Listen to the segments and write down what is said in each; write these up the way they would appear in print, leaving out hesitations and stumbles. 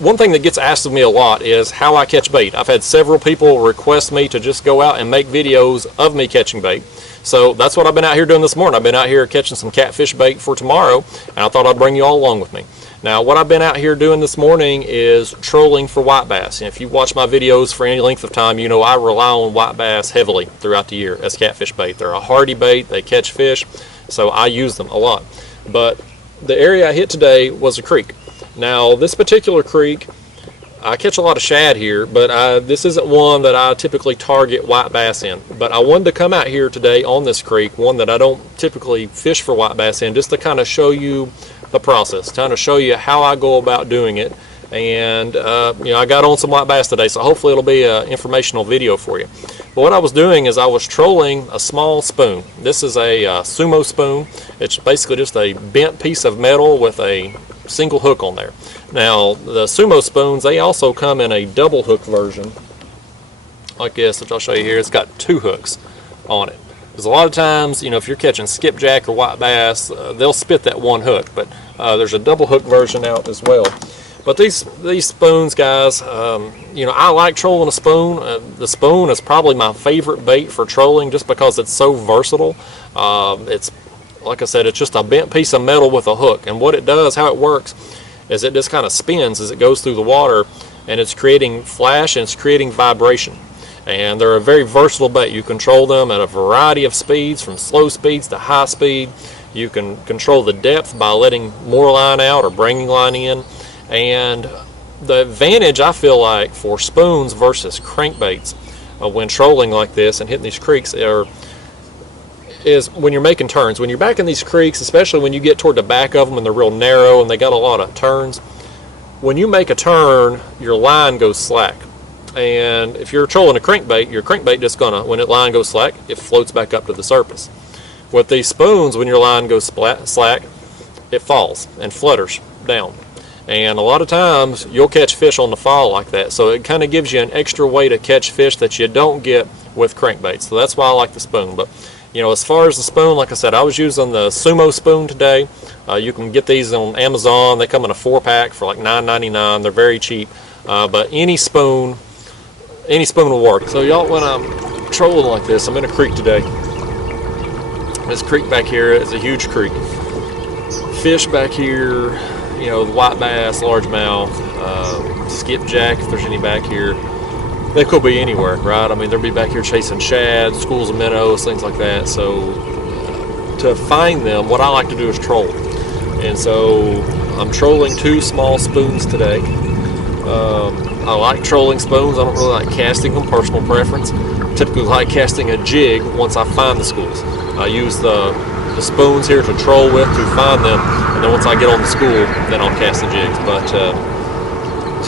one thing that gets asked of me a lot is how I catch bait. I've had several people request me to just go out and make videos of me catching bait. So that's what I've been out here doing this morning. I've been out here catching some catfish bait for tomorrow, and I thought I'd bring you all along with me. Now, what I've been out here doing this morning is trolling for white bass. And if you watch my videos for any length of time, you know I rely on white bass heavily throughout the year as catfish bait. They're a hardy bait, they catch fish, so I use them a lot. But the area I hit today was a creek. Now, this particular creek, I catch a lot of shad here, but this isn't one that I typically target white bass in. But I wanted to come out here today on this creek, one that I don't typically fish for white bass in, just to kind of show you the process, kind of show you how I go about doing it. And you know, I got on some white bass today, so hopefully it'll be an informational video for you. But what I was doing is I was trolling a small spoon. This is a sumo spoon. It's basically just a bent piece of metal with a single hook on there. Now, the sumo spoons, they also come in a double hook version like this, which I'll show you here. It's got 2 hooks on it. Because a lot of times, you know, if you're catching skipjack or white bass, they'll spit that 1 hook, but there's a double hook version out as well. But these spoons, guys, you know, I like trolling a spoon. The spoon is probably my favorite bait for trolling just because it's so versatile. It's, like I said, it's just a bent piece of metal with a hook. And what it does, how it works, is it just kind of spins as it goes through the water, and it's creating flash and it's creating vibration. And they're a very versatile bait. You control them at a variety of speeds, from slow speeds to high speed. You can control the depth by letting more line out or bringing line in. And the advantage, I feel like, for spoons versus crankbaits when trolling like this and hitting these creeks is when you're making turns. When you're back in these creeks, especially when you get toward the back of them and they're real narrow and they got a lot of turns, when you make a turn, your line goes slack. And if you're trolling a crankbait, your crankbait just gonna, when the line goes slack, it floats back up to the surface. With these spoons, when your line goes slack, it falls and flutters down. And a lot of times you'll catch fish on the fall like that. So it kind of gives you an extra way to catch fish that you don't get with crankbaits. So that's why I like the spoon. But you know, as far as the spoon, like I said, I was using the sumo spoon today. You can get these on Amazon. They come in a 4-pack for like $9.99. They're very cheap. But any spoon will work. So y'all, when I'm trolling like this, I'm in a creek today. This creek back here is a huge creek. Fish back here, you know, the white bass, largemouth, skipjack, if there's any back here. They could be anywhere, right? I mean, they'll be back here chasing shad, schools of minnows, things like that. So to find them, what I like to do is troll. And so I'm trolling 2 small spoons today. I like trolling spoons. I don't really like casting them, personal preference. Typically like casting a jig once I find the schools. I use the spoons here to troll with to find them, and then once I get on the school, then I'll cast the jigs. But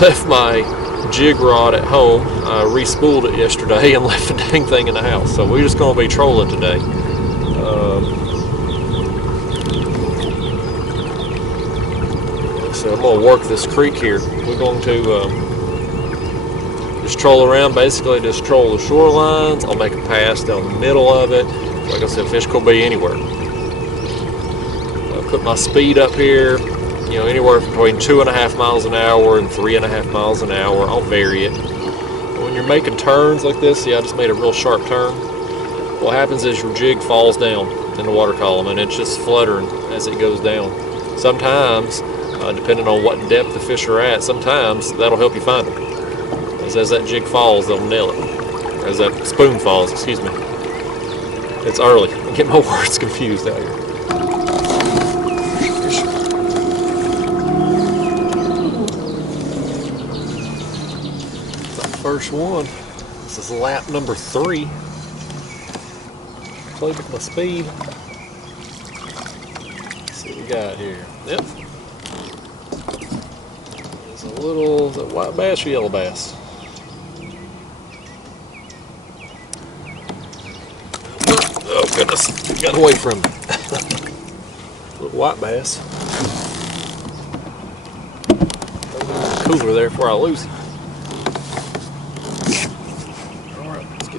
left my jig rod at home. I re-spooled it yesterday and left the dang thing in the house. So we're just going to be trolling today. So I'm going to work this creek here. We're going to just troll around, basically just troll the shorelines. I'll make a pass down the middle of it. Like I said, fish could be anywhere. I'll put my speed up here, you know, anywhere between 2.5 miles an hour and 3.5 miles an hour. I'll vary it. When you're making turns like this, see, I just made a real sharp turn. What happens is your jig falls down in the water column and it's just fluttering as it goes down. Sometimes, depending on what depth the fish are at, sometimes that'll help you find them. As that jig falls, they'll nail it. Or as that spoon falls, excuse me. It's early. I get my words confused out here. First one. This is lap number 3. Played with my speed. Let's see what we got here. Yep. There's a little, is it white bass or yellow bass? Oh goodness, got away from me. Little white bass. Cooler there before I lose him.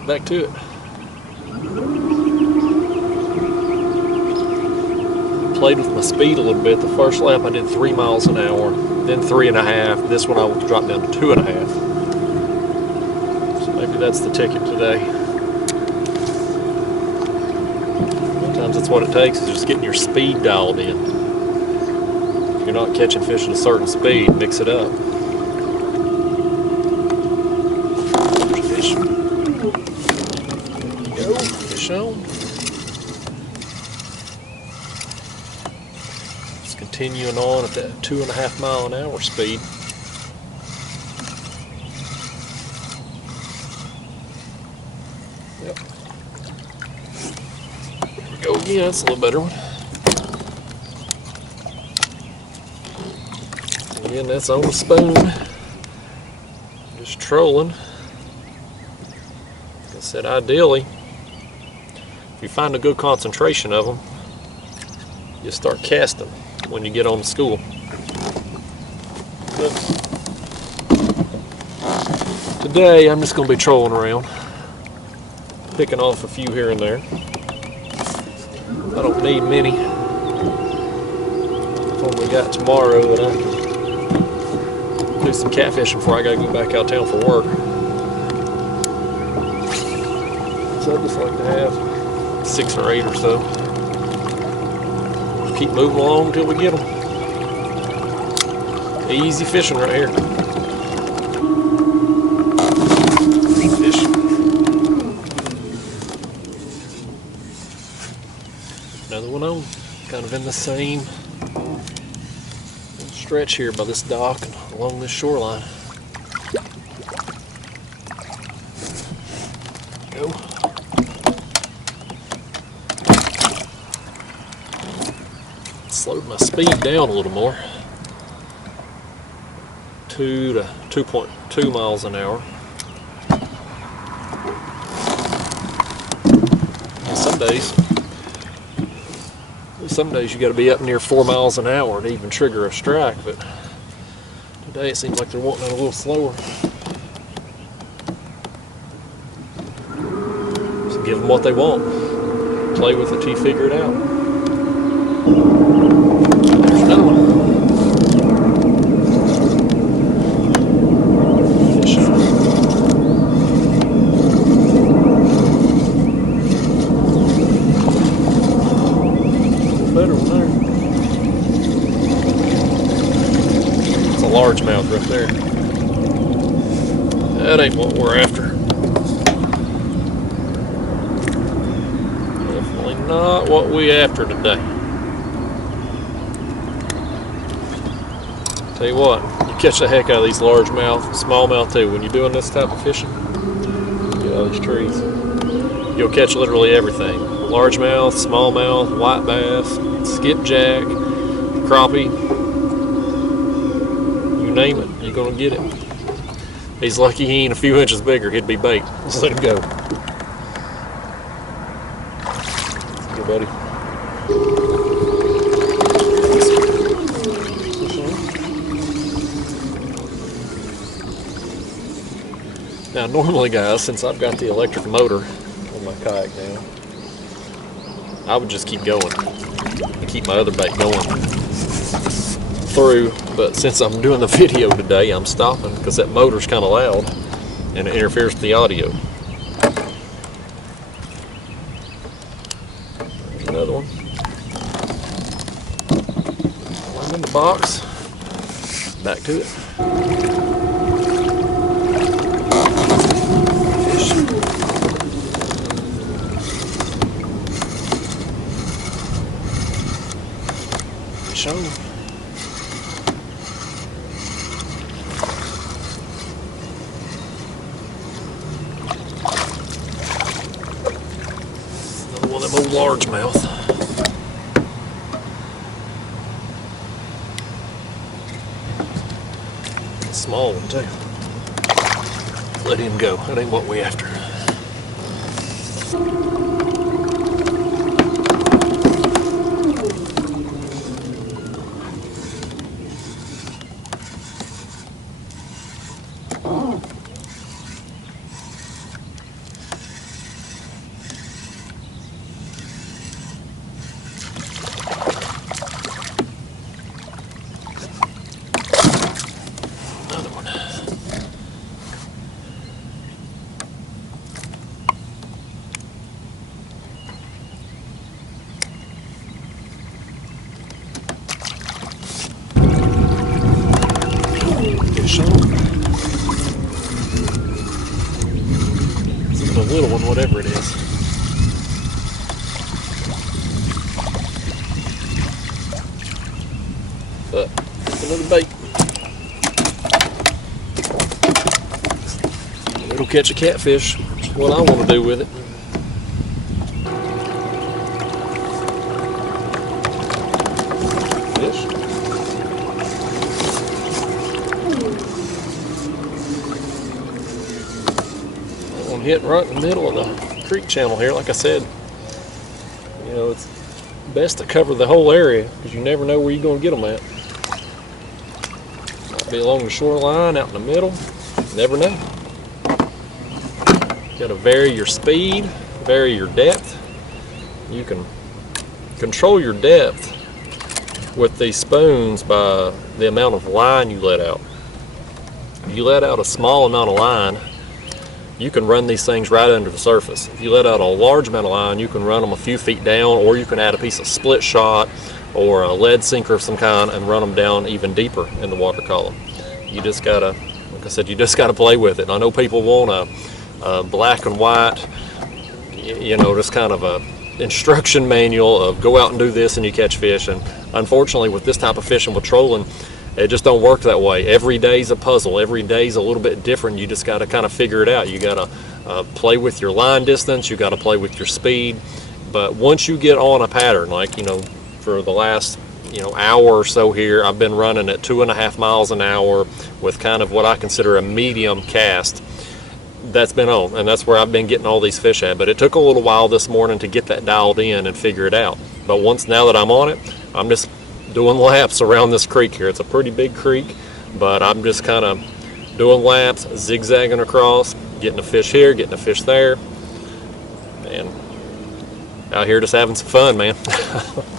Back to it. Played with my speed a little bit. The first lap I did 3 miles an hour. then 3.5. This one I will drop down to 2.5. So maybe that's the ticket today. Sometimes that's what it takes, is just getting your speed dialed in. If you're not catching fish at a certain speed, mix it up. Fish. Go, fish on. Just continuing on at that 2.5 mile an hour speed. Yep. There we go again, that's a little better one. Again, that's on the spoon. Just trolling. Like I said, ideally, if you find a good concentration of them, you start casting when you get on to school. But today, I'm just going to be trolling around, picking off a few here and there. I don't need many. I've only got tomorrow that I can do some catfishing before I gotta go back out of town for work. So I just like to have 6 or 8 or so. Just keep moving along until we get them. Easy fishing right here. Fish. Another one on, kind of in the same stretch here by this dock and along this shoreline. Go. Slowed my speed down a little more. 2 to 2.2 miles an hour. And some days you got to be up near 4 miles an hour to even trigger a strike, but today it seems like they're wanting it a little slower. So give them what they want. Play with it till you figure it out. There's another one. Fish on. Better one there. It's a largemouth right there. That ain't what we're after. Definitely not what we after today. Tell you what, you catch the heck out of these largemouth, smallmouth too. When you're doing this type of fishing, get out of these trees. You'll catch literally everything. Largemouth, smallmouth, white bass, skipjack, crappie, you name it, you're gonna get it. He's lucky he ain't a few inches bigger, he'd be bait. Just let him go. Good buddy. Now normally guys, since I've got the electric motor on my kayak now, I would just keep going and keep my other bait going through, but since I'm doing the video today, I'm stopping because that motor's kind of loud and it interferes with the audio. There's another one. One in the box. Back to it. Show. Another one of them old largemouth. Small one too. Let him go. That ain't what we after. fish on. It's a little one, whatever it is. But it's another bait. It'll catch a catfish. What I want to do with it. Fish. I'm hitting right in the middle of the creek channel here. Like I said, you know, it's best to cover the whole area because you never know where you're going to get them at. Might be along the shoreline, out in the middle. Never know. Got to vary your speed, vary your depth. You can control your depth with these spoons by the amount of line you let out. If you let out a small amount of line, you can run these things right under the surface. If you let out a large amount of line, you can run them a few feet down, or you can add a piece of split shot or a lead sinker of some kind and run them down even deeper in the water column. You just gotta, like I said, you just gotta play with it. And I know people want a black and white, you know, just kind of a instruction manual of go out and do this and you catch fish. And unfortunately, with this type of fishing with trolling, it just don't work that way. Every day's a puzzle. Every day's a little bit different. You just got to kind of figure it out. You got to play with your line distance. You got to play with your speed. But once you get on a pattern, like, you know, for the last, you know, hour or so here, I've been running at 2.5 miles an hour with kind of what I consider a medium cast. That's been on, and that's where I've been getting all these fish at. But it took a little while this morning to get that dialed in and figure it out. But now that I'm on it, I'm just doing laps around this creek here. It's a pretty big creek, but I'm just kind of doing laps, zigzagging across, getting a fish here, getting a fish there, and out here just having some fun, man.